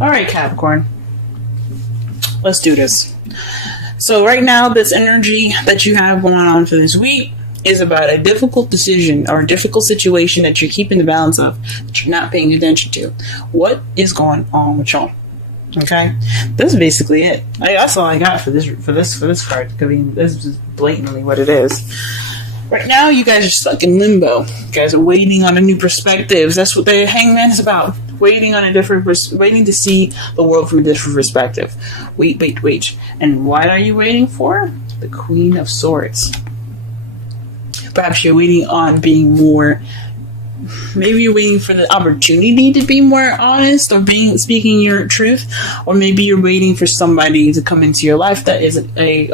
Alright, Capricorn. Let's do this. So right now, this energy that you have going on for this week is about a difficult decision or a difficult situation that you're keeping the balance of, that you're not paying attention to. What is going on with y'all? Okay, this is basically it. That's all I got for this card. I mean, this is blatantly what it is. Right now, you guys are stuck in limbo. You guys are waiting on a new perspective. That's what the Hangman is about. Waiting to see the world from a different perspective. Wait. And what are you waiting for? The Queen of Swords. Perhaps you're waiting on being more. Maybe you're waiting for the opportunity to be more honest or speaking your truth, or maybe you're waiting for somebody to come into your life that is a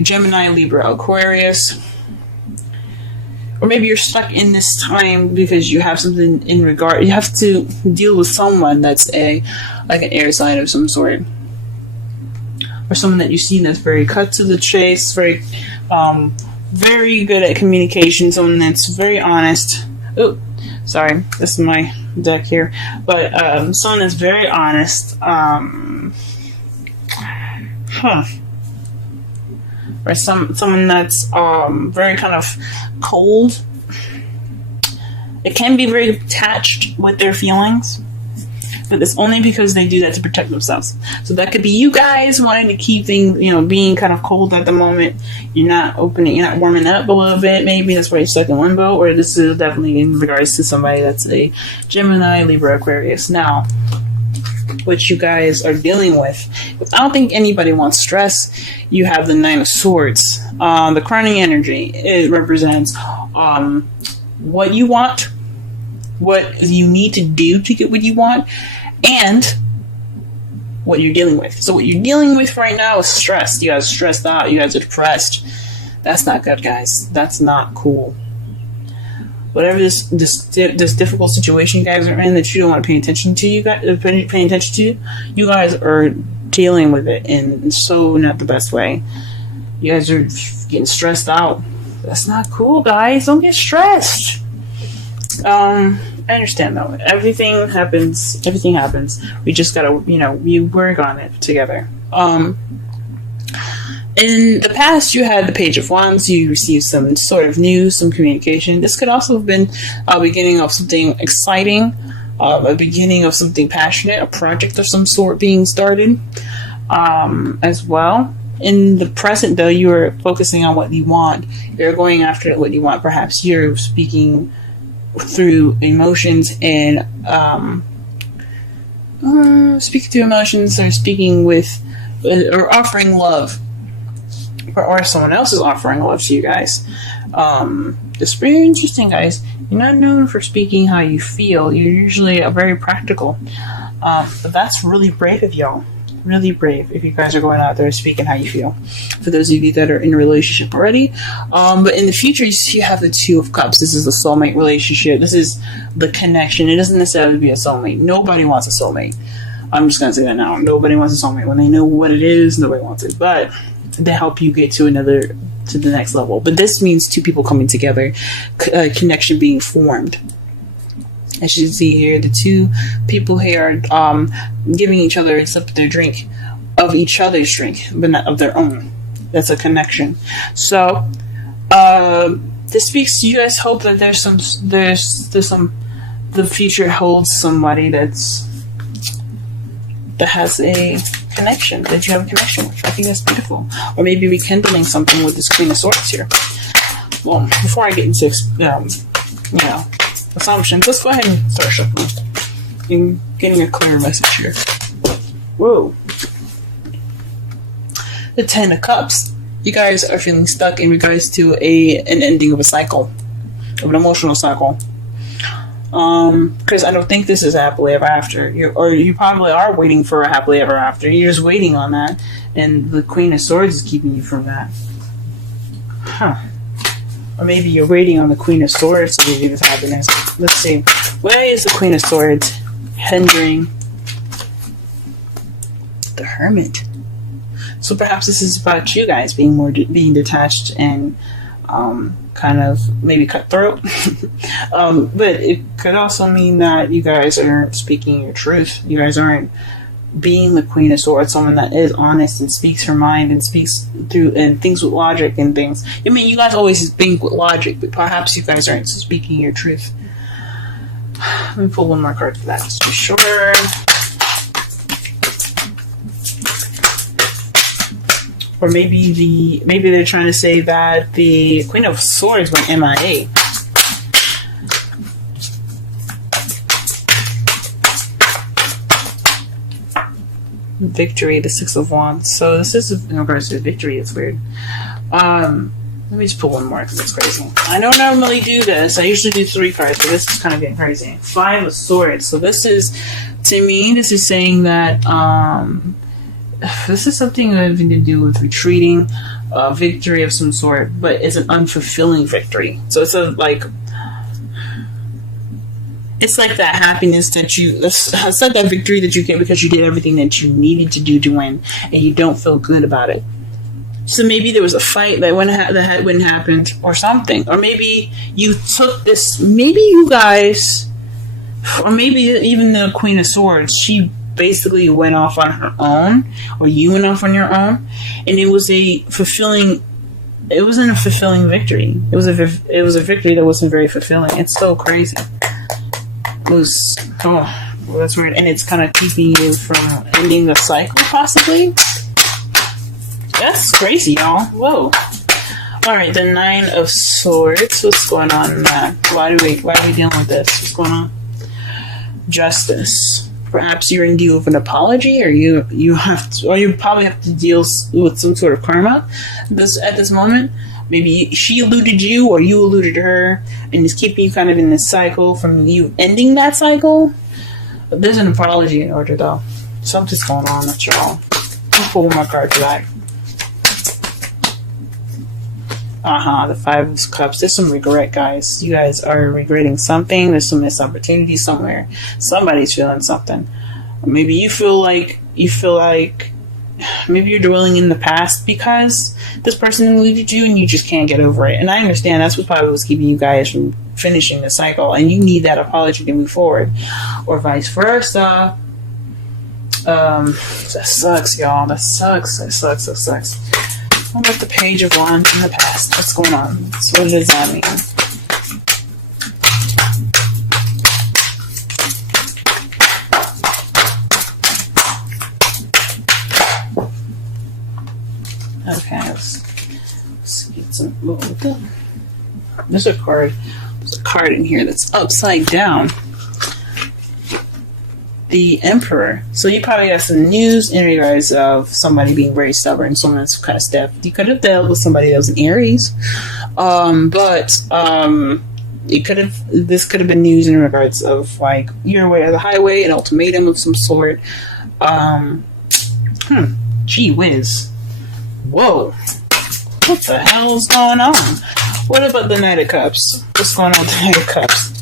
Gemini, Libra, Aquarius. Or maybe you're stuck in this time because you have something you have to deal with someone that's like an air sign of some sort. Or someone that you've seen that's very cut to the chase, very good at communication, someone that's very honest. Oh, sorry, this is my deck here. But someone that's very honest. Or someone that's very kind of cold. It can be very attached with their feelings, but it's only because they do that to protect themselves. So that could be you guys wanting to keep things, being kind of cold at the moment. You're not warming up a little bit. Maybe that's why you're stuck in limbo. Or this is definitely in regards to somebody that's a Gemini, Libra, Aquarius. Now, what you guys are dealing with. I don't think anybody wants stress. You have the Nine of Swords. The crowning energy, it represents what you want, what you need to do to get what you want, and what you're dealing with. So what you're dealing with right now is stress. You guys are stressed out. You guys are depressed. That's not good, guys. That's not cool. Whatever this difficult situation you guys are in that you don't want to pay attention to, you guys are dealing with it in so not the best way. You guys are getting stressed out. That's not cool, guys. Don't get stressed. I understand though. Everything happens. We just gotta, we work on it together. In the past, you had the Page of Wands. You received some sort of news, some communication. This could also have been a beginning of something exciting, a beginning of something passionate, a project of some sort being started as well. In the present, though, you are focusing on what you want. You're going after what you want. Perhaps you're speaking through emotions and speaking with or offering love. Or someone else is offering love to you guys. It's very interesting, guys. You're not known for speaking how you feel. You're usually very practical. But that's really brave of y'all. Really brave if you guys are going out there speaking how you feel. For those of you that are in a relationship already. But in the future, you have the Two of Cups. This is a soulmate relationship. This is the connection. It doesn't necessarily be a soulmate. Nobody wants a soulmate. I'm just going to say that now. Nobody wants a soulmate. When they know what it is, nobody wants it. But to help you get to the next level. But this means two people coming together, connection being formed. As you can see here, the two people here are giving each other a sip of their drink, of each other's drink, but not of their own. That's a connection. So this speaks to you guys. Hope that there's some the future holds somebody that has a connection, that you have a connection with. I think that's beautiful. Or maybe rekindling something with this Queen of Swords here. Well, before I get into assumptions, let's go ahead and start shuffling and getting a clearer message here. Whoa. The Ten of Cups. You guys are feeling stuck in regards to an ending of a cycle, of an emotional cycle. Because I don't think this is a happily ever after. You probably are waiting for a happily ever after. You're just waiting on that, and the Queen of Swords is keeping you from that. Or maybe you're waiting on the Queen of Swords to give you this happiness. Let's see. Where is the Queen of Swords hindering the Hermit? So perhaps this is about you guys being detached and kind kind of maybe cutthroat. But it could also mean that you guys aren't speaking your truth. You guys aren't being the Queen of Swords, someone that is honest and speaks her mind and speaks through and thinks with logic and things. I mean, you guys always think with logic, but perhaps you guys aren't speaking your truth. Let me pull one more card for that, just to be sure. Or maybe they're trying to say that the Queen of Swords went MIA. Victory, the Six of Wands. So this is in regards to victory. It's weird. Let me just pull one more because it's crazy. I don't normally do this. I usually do 3 cards, but this is kind of getting crazy. 5 of Swords. So this is, to me, this is saying that this is something having to do with retreating, victory of some sort, but it's an unfulfilling victory. So it's it's like that happiness that it's like that victory that you get because you did everything that you needed to do to win, and you don't feel good about it. So maybe there was a fight that wouldn't happen, or something, or maybe you took this. Maybe you guys, or maybe even the Queen of Swords, she basically went off on her own, or you went off on your own, and it wasn't a fulfilling victory. It was a victory that wasn't very fulfilling. It's so crazy. That's weird, and it's kind of keeping you from ending the cycle, possibly. That's crazy, y'all. Whoa. Alright, the 9 of Swords. What's going on in that? Why are we dealing with this? What's going on? Justice. Perhaps you're in deal with an apology, or you probably have to deal with some sort of karma at this moment. Maybe she eluded you, or you eluded her, and it's keeping you kind of in this cycle from you ending that cycle. But there's an apology in order, though. Something's going on, that's all. I'll pull one more card for that. The 5 of Cups. There's some regret, guys. You guys are regretting something. There's some missed opportunity somewhere. Somebody's feeling something. Or maybe you feel like maybe you're dwelling in the past because this person eluded you and you just can't get over it. And I understand that's what probably was keeping you guys from finishing the cycle, and you need that apology to move forward, or vice versa. That sucks, y'all. That sucks. What about the Page of Wands in the past? What's going on? So what does that mean? Okay, let's get some. There's a card in here that's upside down. The Emperor. So you probably got some news in regards of somebody being very stubborn, someone that's kind of stiff. You could have dealt with somebody that was an Aries, but this could have been news in regards of like your way or the highway, an ultimatum of some sort. Gee whiz. Whoa. What the hell is going on? What about the Knight of Cups? What's going on with the Knight of Cups?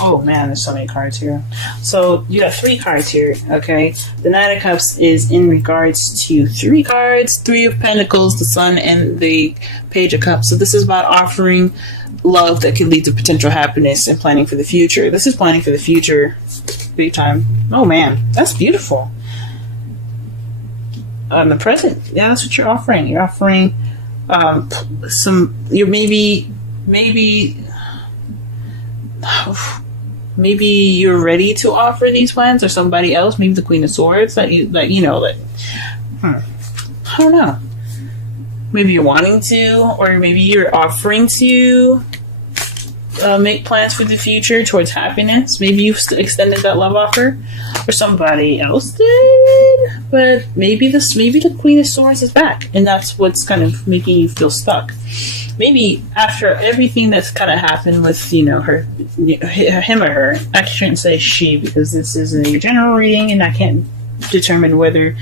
Oh man, there's so many cards here. So you got 3 cards here, okay? The Knight of Cups is in regards to 3 cards, 3 of Pentacles, the Sun, and the Page of Cups. So this is about offering love that could lead to potential happiness and planning for the future. This is planning for the future big time. Oh man, that's beautiful. The present, yeah, that's what you're offering. You're offering maybe you're ready to offer these plans, or somebody else, maybe the Queen of Swords I don't know. Maybe you're wanting to, or maybe you're offering to make plans for the future towards happiness. Maybe you've extended that love offer, or somebody else did. But maybe the Queen of Swords is back, and that's what's kind of making you feel stuck. Maybe after everything that's kind of happened with, him or her. I shouldn't say she, because this is a general reading, and I can't determine whether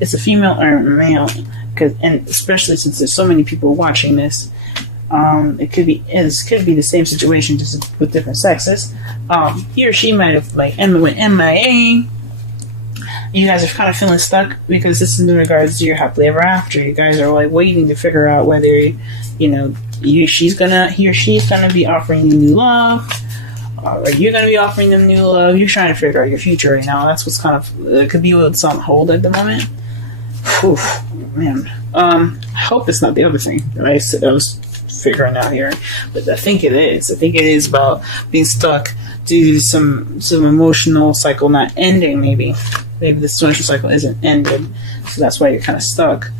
it's a female or a male. And especially since there's so many people watching this, it could be the same situation, just with different sexes. He or she might have went MIA, you guys are kind of feeling stuck because this is in regards to your happily ever after. You guys are like waiting to figure out whether, you know, he or she's gonna be offering you new love, or you're gonna be offering them new love. You're trying to figure out your future right now. That's what's kind of it could be what's on hold at the moment. Whew, man. I hope it's not the other thing that I was figuring out here, but I think it is. I think it is about being stuck due to some emotional cycle not ending. Maybe this emotional cycle isn't ended, so that's why you're kind of stuck.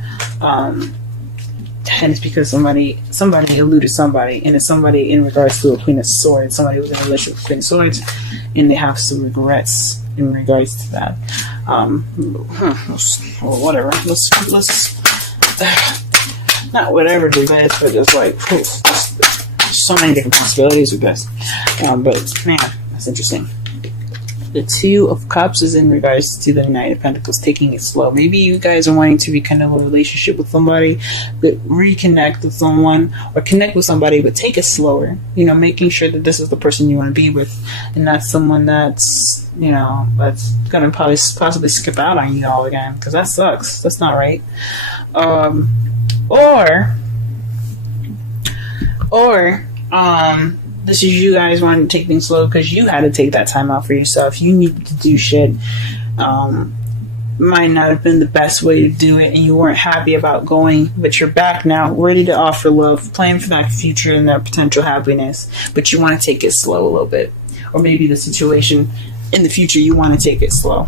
And it's because somebody eluded somebody, and it's somebody in regards to a Queen of Swords. Somebody was in a relationship with Queen of Swords, and they have some regrets in regards to that. Whatever. Let's not whatever regrets, but just like there's so many different possibilities with this. But man, that's interesting. The Two of Cups is in regards to the Knight of Pentacles, taking it slow. Maybe you guys are wanting to rekindle a relationship with somebody, but reconnect with someone, or connect with somebody, but take it slower. You know, making sure that this is the person you want to be with, and not someone that's, you know, that's gonna possibly skip out on you all again, because that sucks. That's not right. This is you guys wanting to take things slow because you had to take that time out for yourself. You needed to do shit. Might not have been the best way to do it, and you weren't happy about going, but you're back now, ready to offer love, planning for that future and that potential happiness, but you want to take it slow a little bit. Or maybe the situation in the future, you want to take it slow.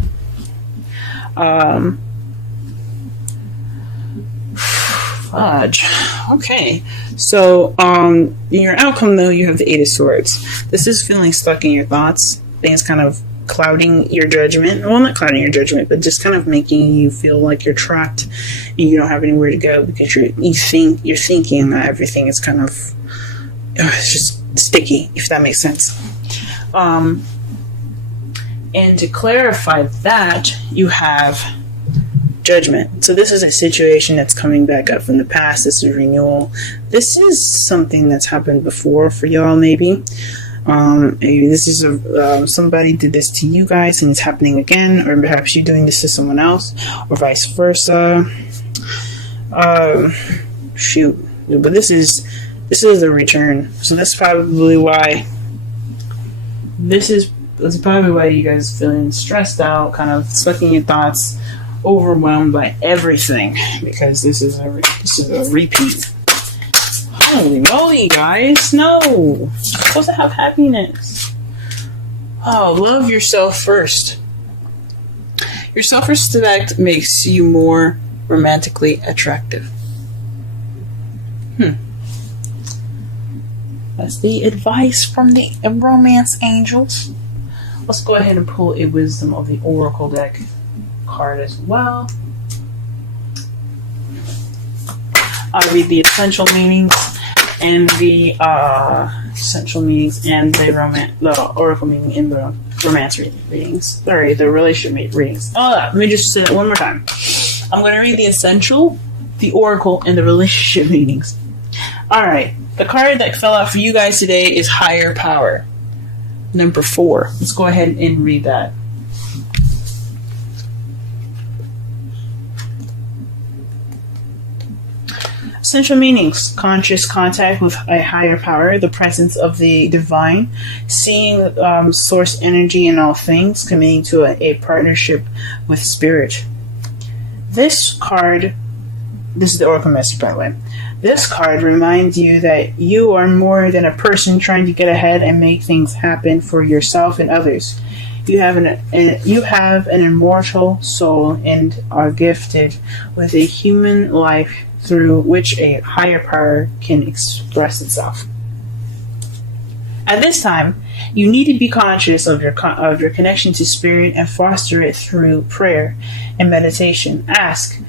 Fudge. Okay. So, in your outcome, though, you have the Eight of Swords. This is feeling stuck in your thoughts. Things kind of clouding your judgment. Well, not clouding your judgment, but just kind of making you feel like you're trapped and you don't have anywhere to go because you're thinking that everything is kind of it's just sticky, if that makes sense. And to clarify that, you have Judgment. So this is a situation that's coming back up from the past. This is renewal. This is something that's happened before for y'all, maybe. Maybe this is somebody did this to you guys and it's happening again, or perhaps you're doing this to someone else, or vice versa. Shoot. But this is a return. So that's probably why that's probably why you guys feeling stressed out, kind of stuck in your thoughts, overwhelmed by everything, because this is a repeat. Holy moly, guys! No, you're supposed to have happiness. Oh, love yourself first. Your self-respect makes you more romantically attractive. That's the advice from the romance angels. Let's go ahead and pull a Wisdom of the Oracle deck card as well. I'll read the essential meanings and the oracle meaning in the romance readings. Sorry, the relationship readings. Let me just say that one more time. I'm going to read the essential, the oracle, and the relationship meanings. Alright, the card that fell out for you guys today is Higher Power. Number 4. Let's go ahead and read that. Essential meanings: conscious contact with a higher power, the presence of the divine, seeing source energy in all things, committing to a partnership with spirit. This is the Oracle message, by the way. This card reminds you that you are more than a person trying to get ahead and make things happen for yourself and others. You have an immortal soul and are gifted with a human life through which a higher power can express itself. At this time, you need to be conscious of your connection to spirit and foster it through prayer and meditation. Ask,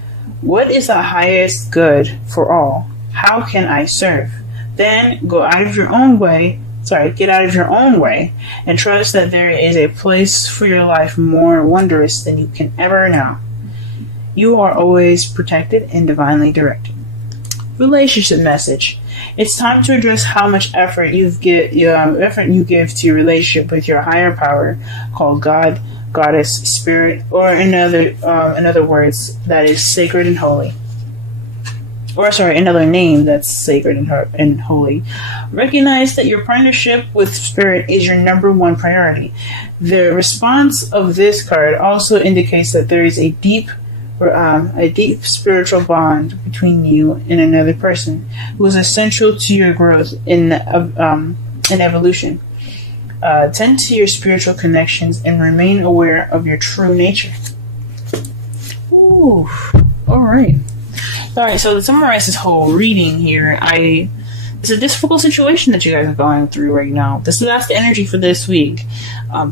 what is the highest good for all? How can I serve? Then get out of your own way and trust that there is a place for your life more wondrous than you can ever know. You are always protected and divinely directed. Relationship message. It's time to address how much effort you give to your relationship with your higher power, called God, Goddess, Spirit, or in other words, that is sacred and holy. Or sorry, another name that's sacred and holy. Recognize that your partnership with Spirit is your number one priority. The response of this card also indicates that there is a deep spiritual bond between you and another person who is essential to your growth in evolution. Tend to your spiritual connections and remain aware of your true nature. Ooh, all right. Alright, so to summarize this whole reading here, it's a difficult situation that you guys are going through right now. That's the energy for this week.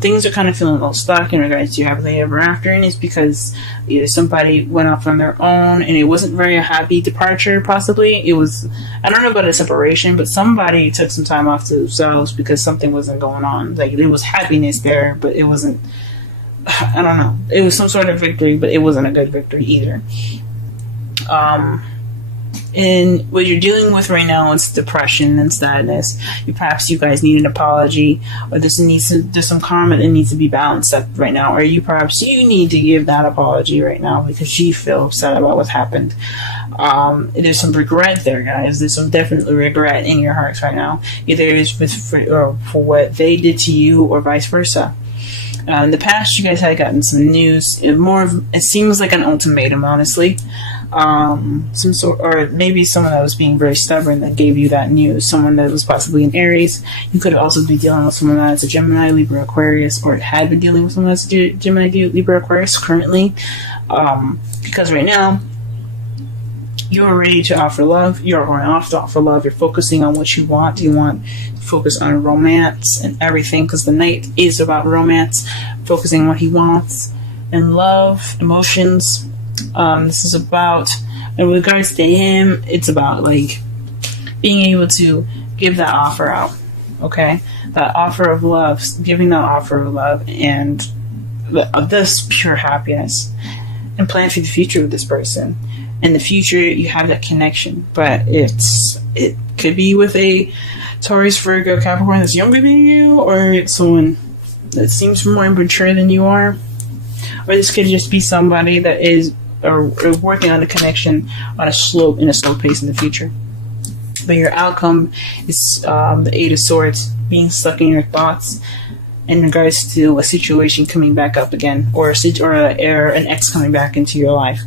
Things are kind of feeling a little stuck in regards to your happily ever after, and it's because either somebody went off on their own and it wasn't very a happy departure, possibly. It was, I don't know about a separation, but somebody took some time off to themselves because something wasn't going on. Like, there was happiness there, but it wasn't, I don't know. It was some sort of victory, but it wasn't a good victory either. And what you're dealing with right now is depression and sadness. Perhaps you guys need an apology, or there's some karma that needs to be balanced up right now, or you need to give that apology right now because you feel upset about what happened. There's some regret there, guys. There's some definitely regret in your hearts right now. Either it's for what they did to you, or vice versa. In the past, you guys had gotten some news. It seems like an ultimatum, honestly. Some sort, or maybe someone that was being very stubborn that gave you that news. Someone that was possibly an Aries. You could also be dealing with someone that's a Gemini, Libra, Aquarius, or had been dealing with someone that's a Gemini, Libra, Aquarius currently. Because right now, you're ready to offer love. You're going off to offer love. You're focusing on what you want. You want to focus on romance and everything, because the Knight is about romance, focusing on what he wants, and love, emotions. This is about, in regards to him, it's about like being able to give that offer out. Okay, that offer of love, giving that offer of love, and this pure happiness, and plan for the future with this person. In the future, you have that connection, but it could be with a Taurus, Virgo, Capricorn that's younger than you, or it's someone that seems more immature than you are, or this could just be somebody that is working on a connection in a slow pace in the future. But your outcome is the Eight of Swords, being stuck in your thoughts in regards to a situation coming back up again, or an ex coming back into your life.